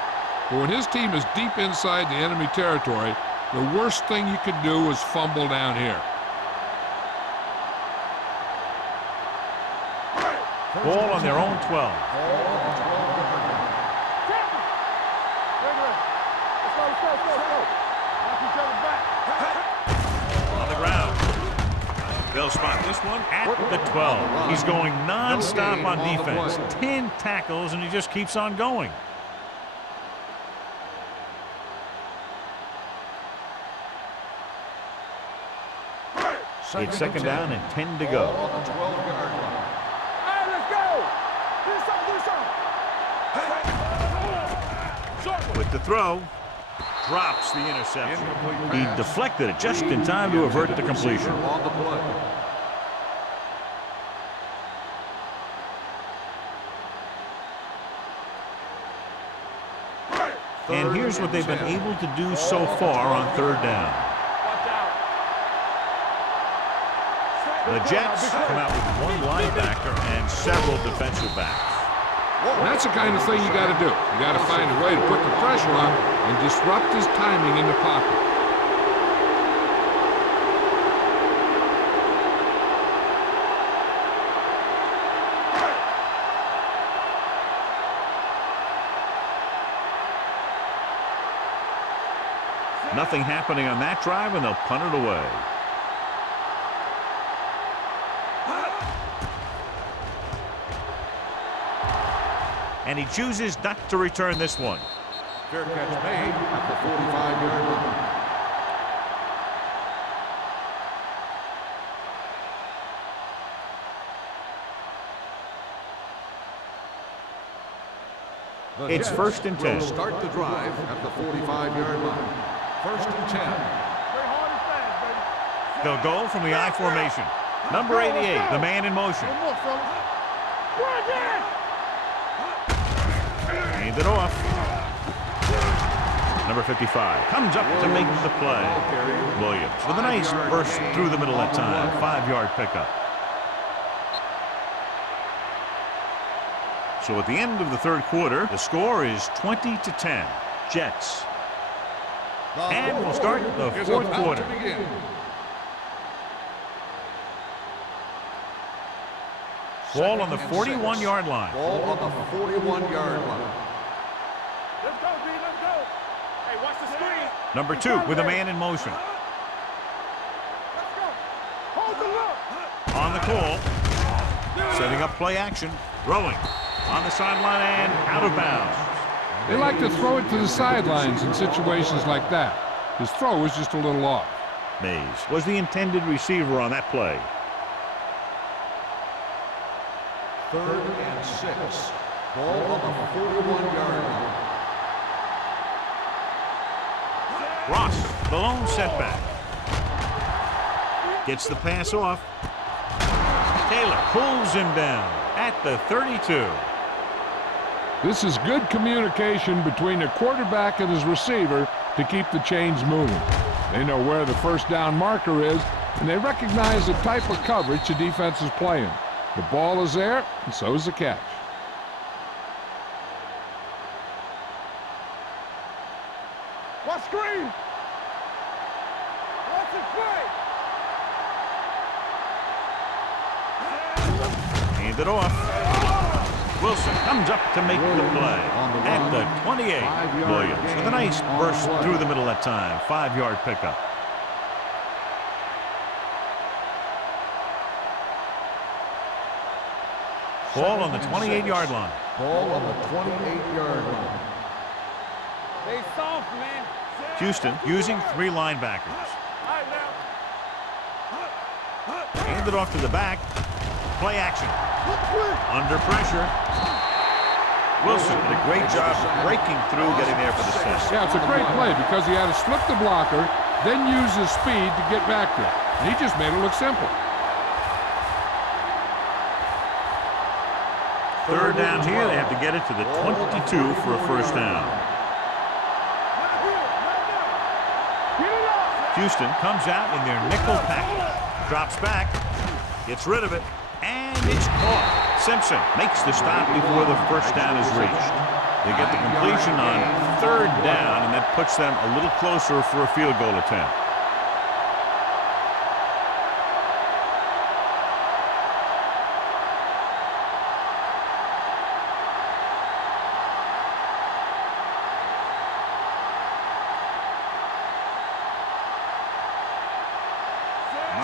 But when his team is deep inside the enemy territory, the worst thing you could do is fumble down here. Ball on their own 12. Let's go. Watch each other back. They'll spot this one at the 12. He's going non-stop on defense. 10 tackles, and he just keeps on going. It's second down and 10 to go. On the 12-yard line. All right, let's go. Do something, do something. With the throw, drops the interception. He deflected it just in time to avert the completion. On the play. And here's what they've been able to do so far on third down. Watch out. The Jets come out with one linebacker and several defensive backs. That's the kind of thing you got to do. You got to find a way to put the pressure on and disrupt his timing in the pocket. Nothing happening on that drive, and they'll punt it away. And he chooses not to return this one. Fair catch made at the 45-yard line. It's first and 10. Will start the drive at the 45-yard line. First and 10. Play hard and fast, baby. They'll go from the I formation. Number 88, the man in motion. One more, fellas. Run again. Hand it off. Number 55 comes up to make the play. Williams with a nice burst through the middle that time. 5-yard pickup. So at the end of the third quarter, the score is 20-10. Jets. And we'll start the fourth quarter. Ball on the 41-yard line. Ball on the 41-yard line. Let's go, D. Let's go. Hey, watch the screen. Number 2 with a man in motion. Let's go. Hold the look. On the call. Setting up play action. Throwing. On the sideline and out of bounds. They like to throw it to the sidelines in situations like that. His throw was just a little off. Mays was the intended receiver on that play. Third and 6. Ball on the 41-yard line. Ross, the lone setback. Gets the pass off. Taylor pulls him down at the 32. This is good communication between the quarterback and his receiver to keep the chains moving. They know where the first down marker is, and they recognize the type of coverage the defense is playing. The ball is there, and so is the catch. Watch screen. Watch it play. Hand it off. Wilson comes up to make the play at the 28. Williams with a nice burst through the middle that time. 5-yard pickup. Ball on the 28-yard line. Ball on the 28-yard line. Stay soft, man. Houston using 3 linebackers. All right, now. Hand it off to the back. Play action. Under pressure. Wilson did a great job breaking through, getting there for the sack. Yeah, it's a great play because he had to slip the blocker, then use his speed to get back there. And he just made it look simple. Third down here, they have to get it to the 22 for a first down. Houston comes out in their nickel package. Drops back, gets rid of it, and it's caught. Simpson makes the stop before the first down is reached. They get the completion on third down, and that puts them a little closer for a field goal attempt.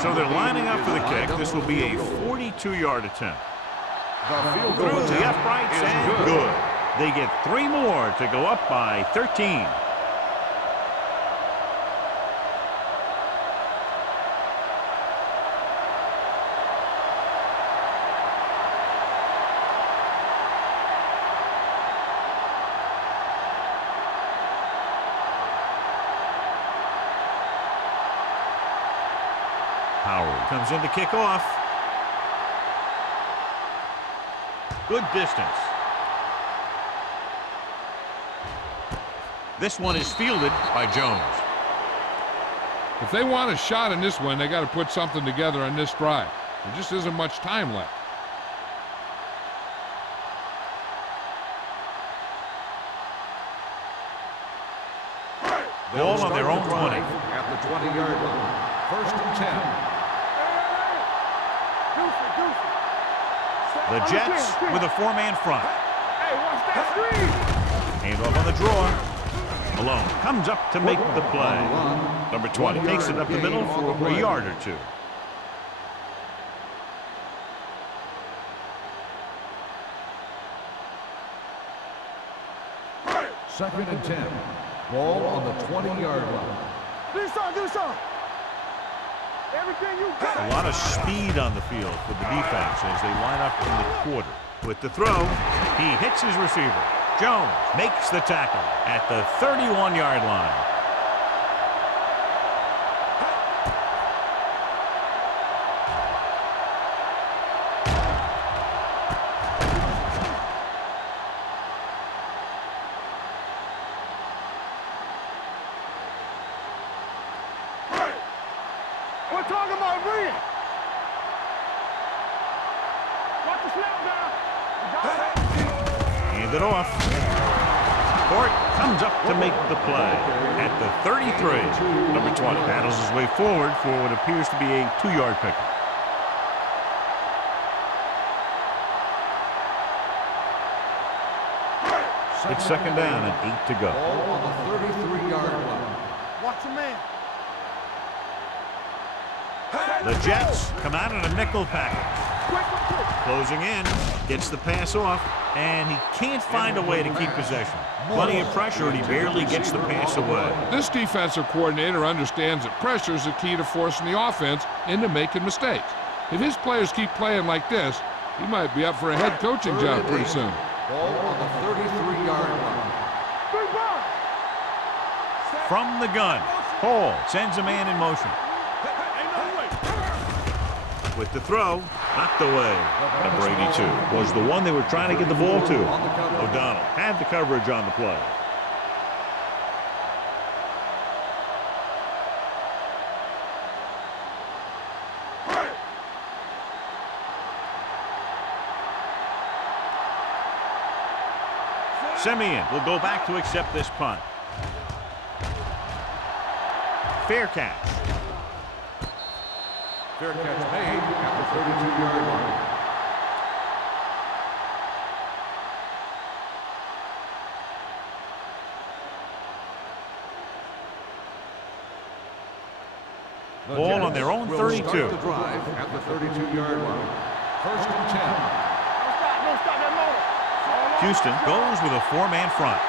So they're lining up for the kick. This will be a 42-yard attempt. The field goal Through the attempt uprights is and good. They get 3 more to go up by 13. Howard comes in to kick off. Good distance. This one is fielded by Jones. If they want a shot in this one, they got to put something together on this drive. There just isn't much time left. Ball on their own 20. At the 20-yard line. First and 10. The Jets with a 4-man front. Hey, watch that screen. Handoff on the draw. Malone comes up to make the play. Number 20 takes it up the middle for a yard or two. Second and 10. Ball on the 20-yard line. Do something. Everything you got. A lot of speed on the field for the defense as they line up in the quarter. With the throw, he hits his receiver. Jones makes the tackle at the 31-yard line. We're talking about bringing. Watch the snap down. Hand it off. Court comes up to make the play at the 33. Number 20 battles his way forward for what appears to be a 2-yard pickup. It's second down and 8 to go. Ball on the 33-yard line. Watch your man. The Jets come out in a nickel package. Closing in, gets the pass off, and he can't find a way to keep possession. Plenty of pressure, and he barely gets the pass away. This defensive coordinator understands that pressure is the key to forcing the offense into making mistakes. If his players keep playing like this, he might be up for a head coaching job pretty soon. Ball on the 33-yard line. From the gun, Hall sends a man in motion. With the throw, knocked away. Number 82 was the one they were trying to get the ball to. O'Donnell had the coverage on the play. Simeon will go back to accept this punt. Fair catch. Fair catch made at the 32-yard line. Ball on their own 32. Start the drive at the 32-yard line. First and 10. Don't stop that motor. Houston goes with a 4-man front.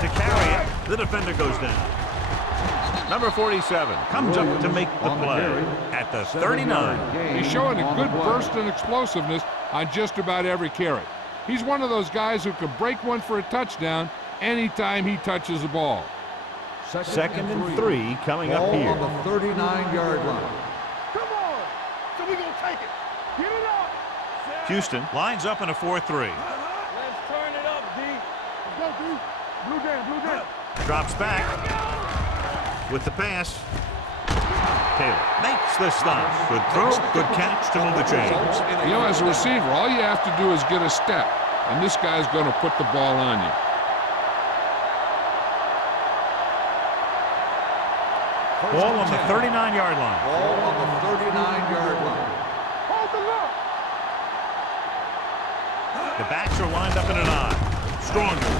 To carry it, the defender goes down. Number 47 comes up to make the play at the 39. He's showing a good burst and explosiveness on just about every carry. He's one of those guys who can break one for a touchdown anytime he touches the ball. Second and 3 coming up here. Ball on the 39-yard line. Come on. So we gonna take it. Get it up. Houston lines up in a 4-3. Let's turn it up, D. Let's go, D. Blue down. Drops back with the pass. Taylor makes the stop. Good throw, good catch to move the chains. You know, as a receiver, all you have to do is get a step, and this guy's going to put the ball on you. Ball on the 39-yard line. Ball on the 39-yard line. Hold the look. The backs are lined up in an I. Stronger.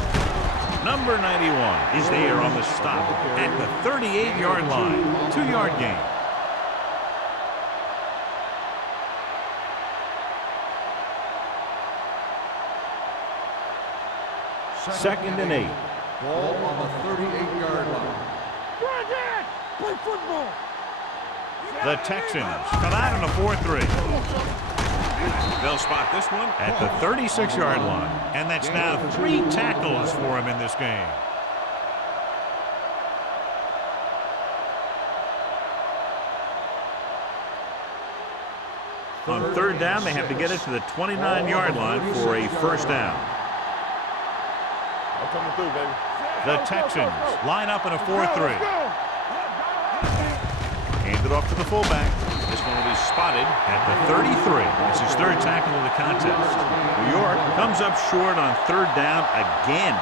Number 91 is there on the stop at the 38-yard line. 2-yard gain. Second and 8. Ball on the 38-yard line. Play football. The Texans come out on a 4-3. They'll spot this one at the 36-yard line. And that's now 3 tackles for him in this game. On third down, they have to get it to the 29-yard line for a first down. Coming through, baby. The Texans line up in a 4-3. Hand it off to the fullback. This one will be spotted at the 33. It's his third tackle of the contest. New York comes up short on third down again.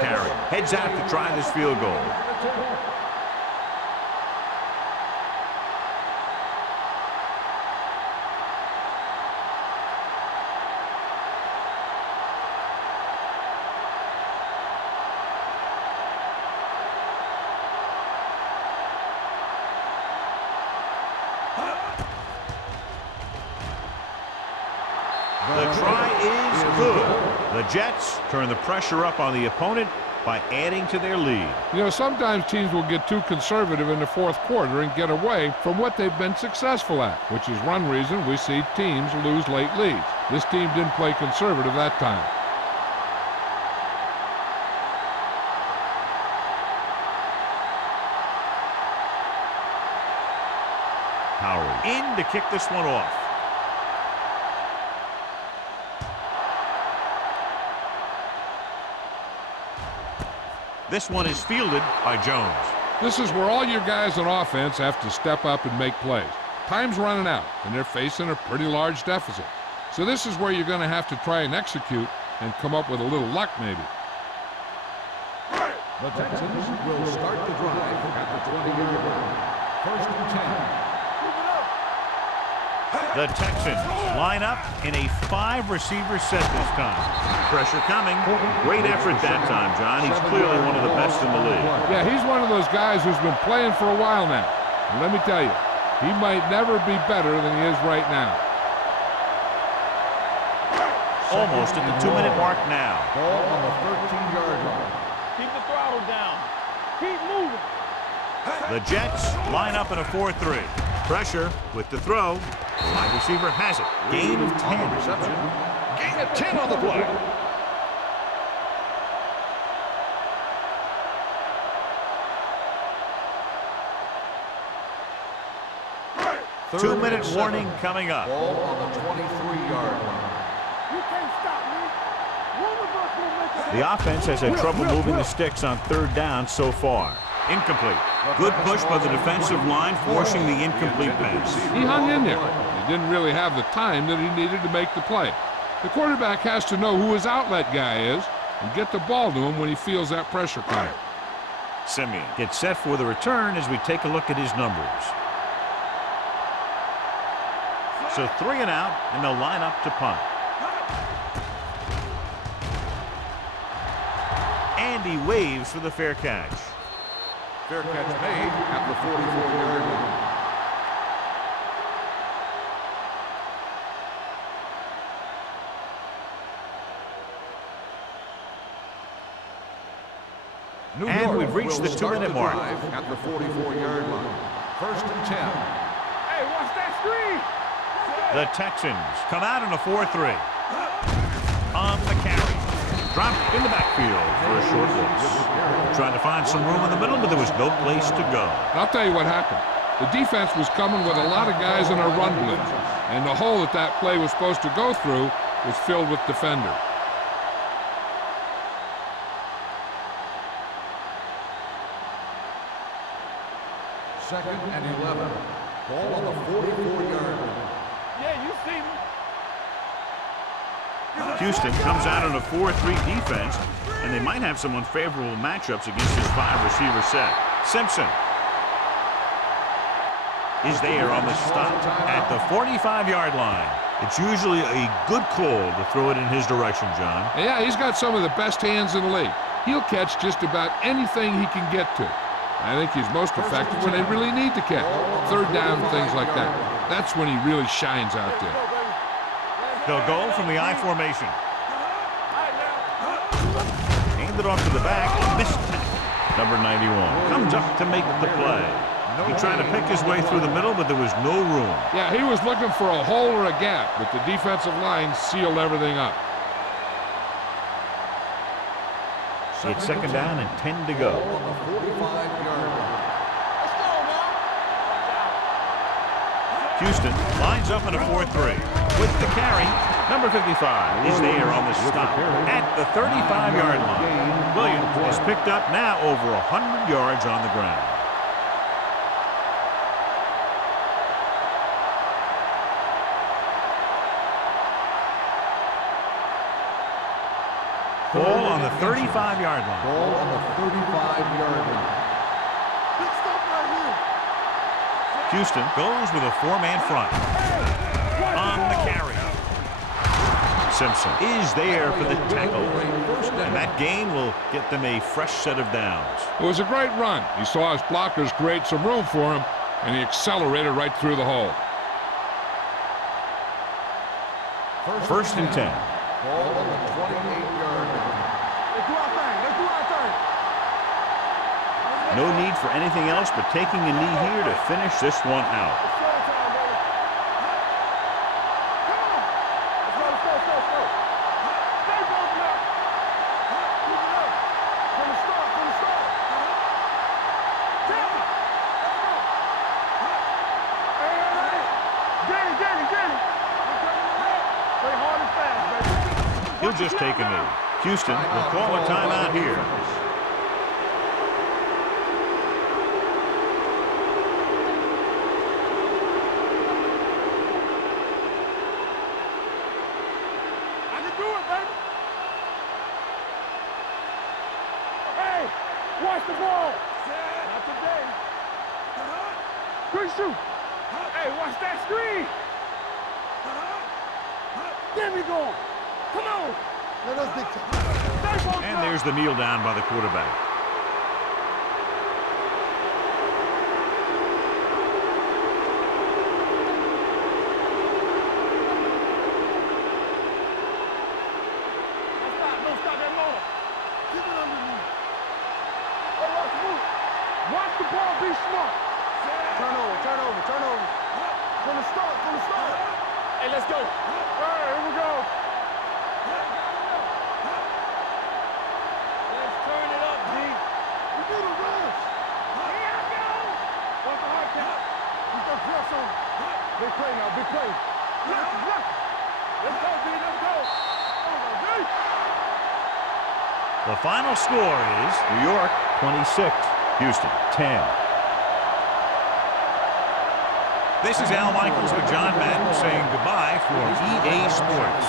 Carey heads out to try this field goal. The try is good. The Jets turn the pressure up on the opponent by adding to their lead. You know, sometimes teams will get too conservative in the fourth quarter and get away from what they've been successful at, which is one reason we see teams lose late leads. This team didn't play conservative that time. Howard in to kick this one off. This one is fielded by Jones. This is where all your guys on offense have to step up and make plays. Time's running out, and they're facing a pretty large deficit. So this is where you're going to have to try and execute and come up with a little luck maybe. The Texans will start the drive at the 20-yard line. First and 10. The Texans line up in a 5-receiver set this time. Pressure coming. Great effort that time, John. He's clearly one of the best in the league. Yeah, he's one of those guys who's been playing for a while now. And let me tell you, he might never be better than he is right now. Almost at the 2-minute mark now. Ball on the 13-yard line. Keep the throttle down. Keep moving. The Jets line up in a 4-3. Pressure with the throw. The wide receiver has it. Gain of 10. Reception. Gain of 10 on the play. Two-minute warning coming up. Ball on the 23-yard line. You can't stop me. One of us will make it. The offense has had trouble moving the sticks on third down so far. Incomplete. Good push by the defensive line, forcing the incomplete pass. He hung in there. He didn't really have the time that he needed to make the play. The quarterback has to know who his outlet guy is and get the ball to him when he feels that pressure coming. Simeon gets set for the return as we take a look at his numbers. So 3 and out, and they'll line up to punt. And he waves for the fair catch. Fair catch made at the 44-yard line. And we've reached the 2-minute mark. At the 44-yard line. First and 10. Hey, watch that screen. The Texans come out in a 4-3. On the carry. Dropped in the backfield for a short loss. Trying to find some room in the middle, but there was no place to go. I'll tell you what happened. The defense was coming with a lot of guys in a run blitz, and the hole that play was supposed to go through was filled with defenders. Second and 11. Ball on the 44-yard line. Yeah, you see me. Houston comes out on a 4-3 defense, and they might have some unfavorable matchups against this 5-receiver set. Simpson is there on the stop at the 45-yard line. It's usually a good call to throw it in his direction, John. Yeah, he's got some of the best hands in the league. He'll catch just about anything he can get to. I think he's most effective when they really need to catch. Third down, things like that. That's when he really shines out there. They'll go from the I formation. Aimed it off to the back. Missed it. Number 91 comes up to make the play. He tried to pick his way through the middle, but there was no room. Yeah, he was looking for a hole or a gap, but the defensive line sealed everything up. It's second down and 10 to go. Houston lines up in a 4-3. With the carry, number 55 is there on the stop at the 35-yard line. Williams is picked up now over 100 yards on the ground. Ball on the 35-yard line. Ball on the 35-yard line. Big stop right here. Houston goes with a 4-man front. On the carry. Simpson is there for the tackle. And that gain will get them a fresh set of downs. It was a great run. He saw his blockers create some room for him, and he accelerated right through the hole. First and 10. Ball on the 28-yard line. Let's do our thing. Let's do our thing. No need for anything else but taking a knee here to finish this one out. It's show time, baby. Come on. Let's go. Stay broken up. Keep it up. From the start. Tell me. Let's go. Hey. Get it. Play hard and fast, baby. He'll just take a knee. Houston will call a timeout here. I can do it, baby. Hey, watch the ball. Not today. Good shoot. Hey, watch that screen. Get me going. Come on. Let us dictate. And there's the kneel down by the quarterback. Don't stop that motor. Keep it underneath. Hey, watch the move. Watch the ball, be smart. Turn over. From the start. Hey, let's go. All right, here we go. Let's turn it up, D. We do the rush. Here I go. Watch the hard count. Keep that press on. Big play now, big play. Look. Let's go, D, let's go. The final score is New York 26, Houston 10. This is Al Michaels with John Madden saying goodbye for EA Sports.